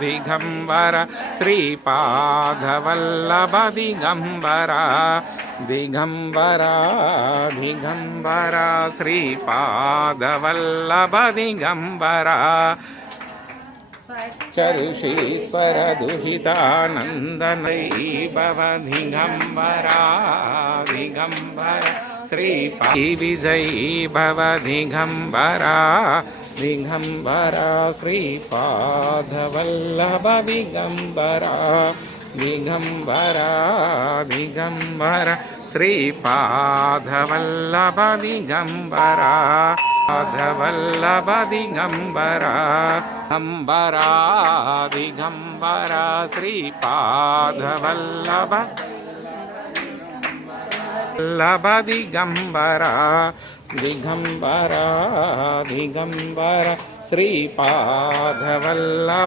దిగంబర శ్రీపాదవల్లభ దిగంబర దిగంబర దిగంబర శ్రీపాదవల్లభ దిగంబర చరుషీశ్వర దుహితానందనై భవ దిగంబర దిగంబర శ్రీపాద విజయీ భవ దిగంబర దిగంబర శ్రీపాదవల్లభ దిగంబర దిగంబర దిగంబర శ్రీపాదవల్లభ దిగంబర పాదవల్లభ దిగంబర దిగంబర దిగంబర శ్రీపాదవల్లభ దిగంబర దిగంబర దిగంబర శ్రీపాదవల్లభ